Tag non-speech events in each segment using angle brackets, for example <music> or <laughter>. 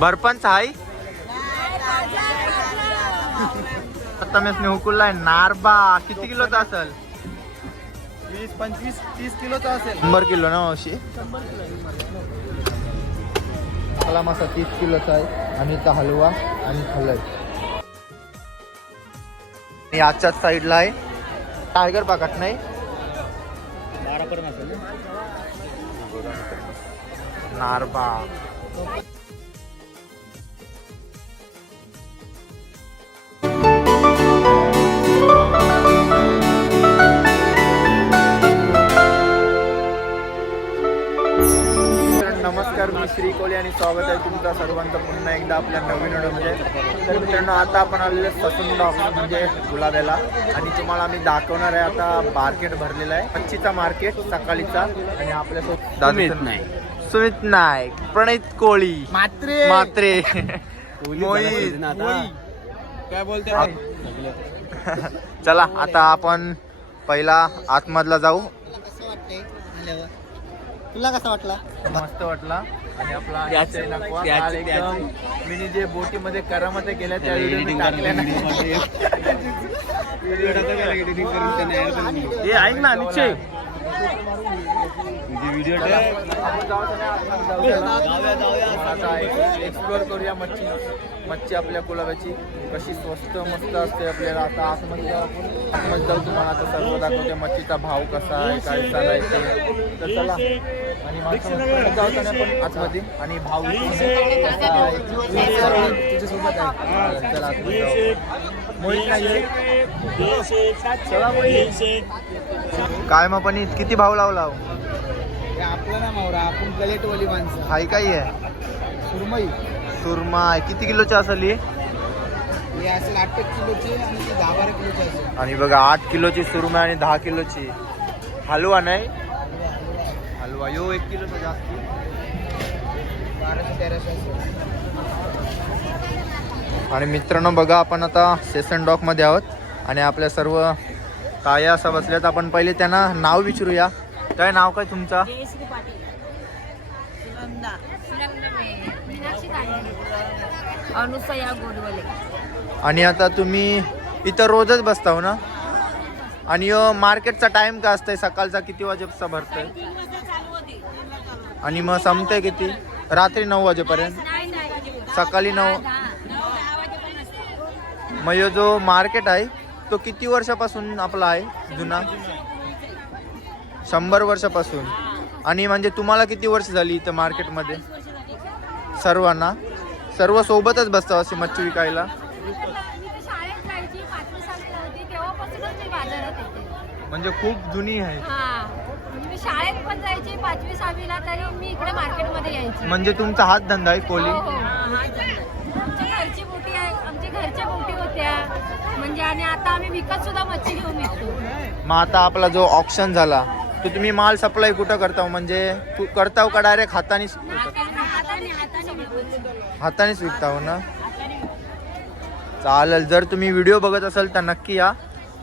आहे आता मी हुकुललाय नारबा किती किलोचा असेल? वीस पंचवीस तीस किलोचा असेल. शंभर किलो ना अशी मला मासा तीस किलोचा आहे. आणि इथं हलवा आणि खलय आणि आजच्याच साईडला आहे. टायगर पाकट नाही. नारबा. नमस्कार मी श्री कोहली आणि स्वागत आहे तुमचं सर्वांचं पुन्हा एकदा आपल्या नवीन व्हिडिओमध्ये. तर मित्रांनो आता आपण आलेलो ससून डॉग म्हणजे गुलाब्याला आणि तुम्हाला आम्ही दाखवणार आहे आता मार्केट भरलेलं आहे. मच्छीचा मार्केट सकाळीचा. आणि आपल्यासोबत दादा नाईक. सुमित नाईक प्रणित कोळी. मात्रे. मात्रे. मोहित. काय बोलते? चला आता आपण पहिला आतमधला जाऊ. कसं वाटतंय? आल्यावर. तुला कसा वाटला? मस्त वाटला. आणि आपला एकदम मी जे बोटीमध्ये करामत केल्या त्या व्हिडिओ मी टाकल्या नाही. <laughs> हे ऐक ना निश्चय एक्सप्लोर करूया मच्छी. मच्छी आपल्या कुलाब्याची कशी स्वस्त मस्त असते आपल्याला. आता आतमध्ये आपण. आतमध्ये जाऊ तुम्हाला आता सर्व दाखवते मच्छीचा भाव कसा आहे काय चालायचे तर चला. आणि मागच्या मस्त जाऊ आपण आतमध्ये. आणि भाव तुझ्यासोबत आहे. चला. मोहित नाही चला मोहित. काय मग पण किती भाव लावला हो? आपला ना मावरा आपण गलेटवाली माणसं. हाय काय आहे सुरमई. सुरमा आहे. किती किलोची असेल ही? असेल आठ एक किलोची आणि ती दहा बारा किलोची असेल. आणि बघा आठ किलोची सुरमा आणि दहा किलोची. हलवा नाही? हलवा. यो एक किलोचा जास्त. बाराशे तेराशे असेल. आणि मित्रांनो बघा आपण आता सेसन डॉकमध्ये आहोत. आणि आपल्या सर्व ताया असा बसल्यात. आपण पहिले त्यांना नाव विचारूया. काय नाव काय तुमचा? आणि आता तुम्ही इथं रोजच बसता हो ना? आणि मार्केटचा टाइम काय असतंय? सकाळचा किती वाजेचा भरतोय? आणि मग संपते किती? रात्री नऊ वाजेपर्यंत? सकाळी नऊ. मग जो मार्केट आहे तो किती वर्षापासून आपला आहे? जुना? शंभर वर्षापासून. आणि म्हणजे तुम्हाला किती वर्ष झाली इथं मार्केटमध्ये? सर्वांना? सर्व सोबतच बसता असे मच्छी विकायला? म्हणजे खूप जुनी आहे. हा. म्हणजे मी शाळेत पण जायची पाचवी सहावीला तरी मी इकडे मार्केटमध्ये यायची. म्हणजे तुमचा हात धंदा आहे कोली हो, हो. घरची बोटी आहे आमच्या घरच्या म्हणजे आणि आता आम्ही विकत सुद्धा मच्छी घेऊन येतो. मग आता आपला जो ऑप्शन झाला तो तुम्ही माल सप्लाय कुठं करताव म्हणजे तू करताव का डायरेक्ट हातानेच? हाताने हातानेच विकताव ना? चालेल जर तुम्ही व्हिडिओ बघत असाल तर नक्की या.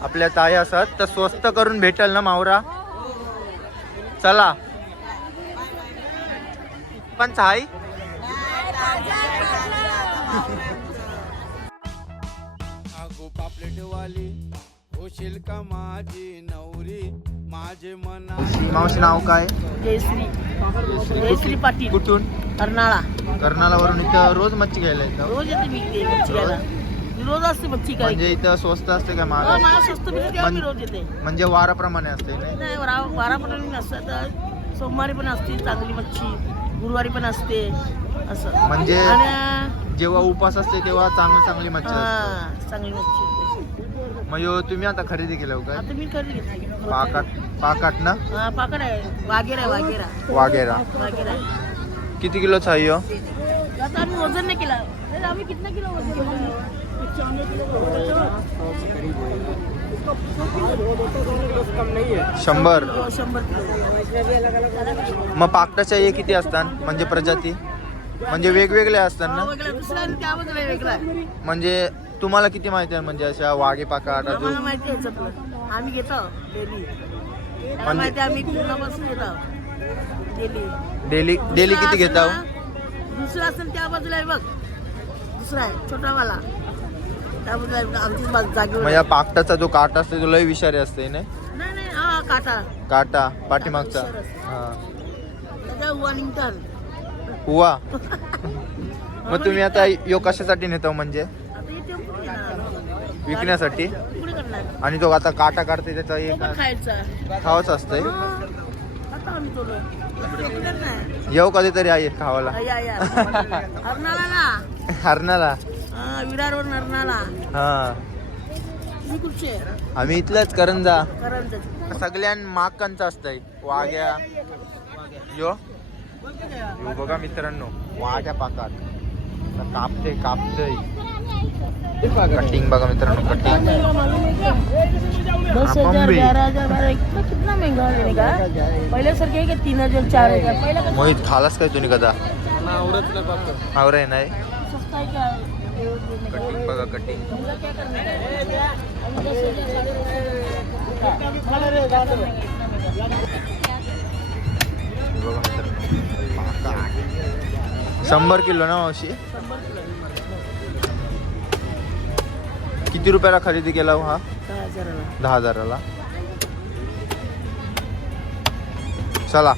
आपल्या ताई असत तर स्वस्त करून भेटेल ना मावरा? चला. पण हाय अगो पापलेटवाली होशील का माझी नवरी? माझे मना मावशी नाव काय? जयश्री. जयश्री पाटील. कुठून? कर्नाळा. कर्नालावरून इथं रोज मच्छी घ्यायला येतं. रोज येते मी इथे मच्छी घ्यायला. रोज असते मच्छी काय म्हणजे इथं स्वस्त असते का हो, महाग मला स्वस्त मिळते रोज येते. म्हणजे वाराप्रमाणे असते नाही? नाही बारा बारापर्यंत मी असतं. तर सोमवारी पण असते चांगली मच्छी गुरुवारी पण असते असं. म्हणजे आणि जेव्हा उपास असते तेव्हा चांगली चांगली मच्छी असते. हा चांगली मच्छी मग ह्यो तुम्ही आता खरेदी केलं काय? आता मी खरेदी घेतली पाकाट पाकाट ना? हा पाकड आहे. वागेरा आहे वागेरा वागेरा वागेरा आहे. किती किलोचा आहे ह्यो? आता आम्ही वजन नाही केला. अरे, आम्ही कितना किलो वजन केला? शंभर. हो, शंभर किलो. मग पाकटाच्या हे किती असतात? म्हणजे प्रजाती? म्हणजे वेगवेगळ्या असतात ना? वेगळा. दुसरा आणि त्यामध्ये वेगळा आहे. म्हणजे तुम्हाला किती माहिती आहे? म्हणजे अशा वाघे पाकाट आम्हाला अजून माहिती आहे याच्यातलं आम्ही घेतो डेली. म्हणजे- माहिती आहे आम्ही पूर्णापासून घेतो. डेली. डेली डेली किती घेता हो? दुसरा असेल त्या बाजूला आहे बघ. दुसरा आहे छोटावाला त्या बाजूला आहे, आमचीच बाजू जागेवर पाकटाचा जो काटा असतो तो लय विषारी असते ना नाही नाही हा काटा. काटा पाठीमागचा. हा. त्याच्या वॉनिंग्टन हुआ मग तुम्ही आता यो कशासाठी नेतो म्हणजे. विकण्यासाठी? आणि तो आता काटा काढते त्याचा एक खावाच असतंय. येऊ कधीतरी आहे खावाला. हरणाला. हा आम्ही इथलंच करंजा. करंज. सगळ्यां माकांचं असतंय. वाघ्या. यो. बघा मित्रांनो वाघ्या पाकात. कापते कापतय. कटिंग बघा मित्रांनो कटिंग. दस हजार. ग्यारह हजार बारह इतना कितना महंगा लेने का? पहले सर क्या तीन हजार चार हजार? पहले का मोहित खालास काय तुम्ही कदा नाही है क्या लेने का? कटिंग बघा कटिंग. बघा शंभर किलो ना मावशी? किती रुपयाला खरेदी केला हा? दहा हजाराला. चला.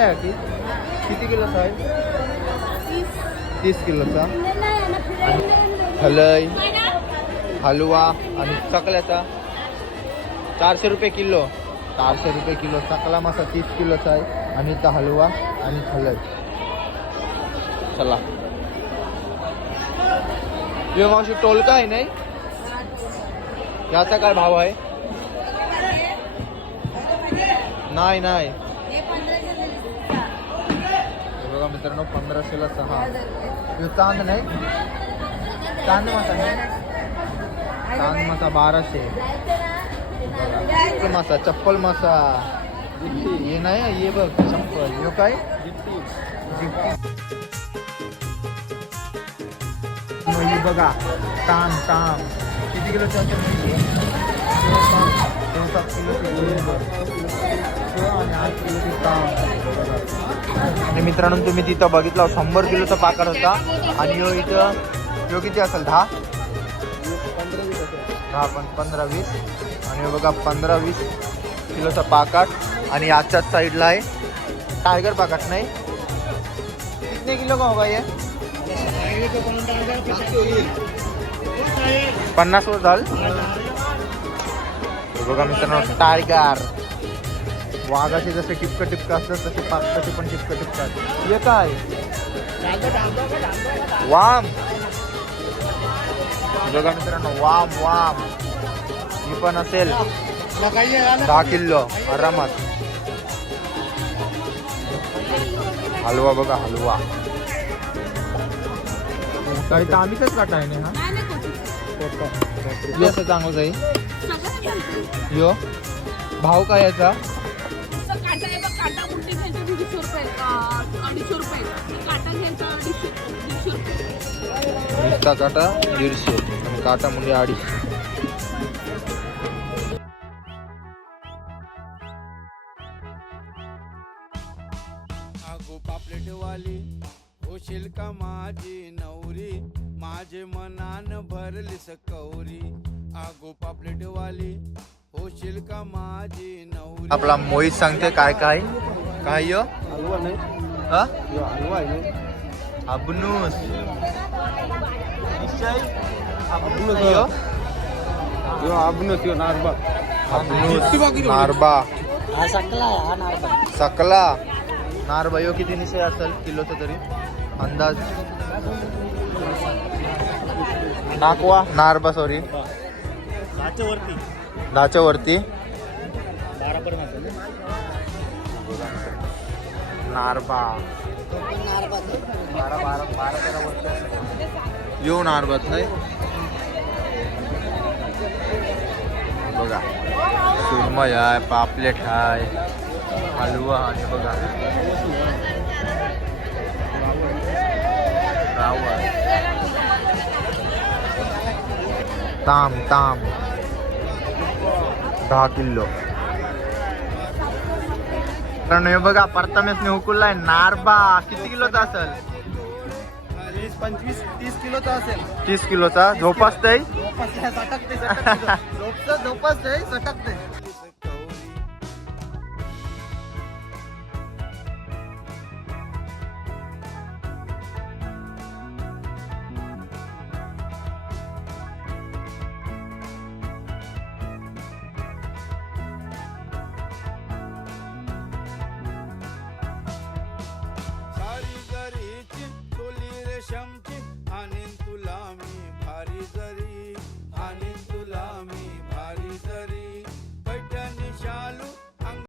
हजाराला चला किती किलोचा आहे? तीस किलोचा. हलई हलवा आणि चकल्याचा. चारशे रुपये किलो. चारशे रुपये किलो चकला मासा तीस किलोचा आहे. आणि इथं हलवा आणि हलई. चला. किंवा मावशी टोलका आहे नाही? याचा काय भाव आहे? नाही नाही. बघा मित्रांनो पंधराशेला सहा. ह्यो नाही चांद मासा नाही? चांद मासा बाराशे. मासा चप्पल मासा. हे नाही ये बघ चप्पल. यो काय? बघा ताम ताम किती किलोचे असेल सात किलो आणि आणि मित्रांनो तुम्ही तिथं बघितलं शंभर किलोचा पाकड होता. आणि यो इथं यो किती असेल? दहा? दहा पण पंधरा वीस. आणि बघा पंधरा वीस किलोचा पाकाट आणि आजच्याच साईडला आहे टायगर पाकाट नाही? कितने किलो का होगा ये? पन्नास वर झाल. बघा मित्रांनो टायगर. वाघाचे जसे टिपक टिपक असतात तसे पाकटाचे पण टिपक टिपतात हे काय? वाम. बघा मित्रांनो वाम वाम. ही पण असेल. दहा किलो आरामात. हलवा बघा हलवा. काही तर आम्हीच काटा आहे ना हा? हे असं चांगलं जाईल यो. भाव काय याचा? नुसता काटा दीडशे. आणि काटा म्हणजे अडीचशे. अगो पापलेटवाली होशील का माझी नवरी? माझे मनान भरली सकौरी अगो पापलेटवाली होशील का माझी नवरी? आपला मोहित सांगते काय काय? काय यो? हा? अबनूस। अबनूस। यो? अबनूस नारबा। सकला नारबा. यो किती निशे असेल? किलोचा तरी अंदाज. नाकवा. नारबा सॉरी दहाच्या वरती. नारबा. बारा बारा बारा तेरा वर्ष येऊ नारबात नाही. बघा सुरमय आहे पापलेट आहे हलवा आहे बघा. ताम ताम. दहा किलो. कारण हे बघा प्रथमेशने हुकुललाय नारबा किती किलोचा असेल? वीस पंचवीस तीस किलोचा असेल. तीस किलोचा. झोपासतय <laughs> झोपचं झोपच सटकते.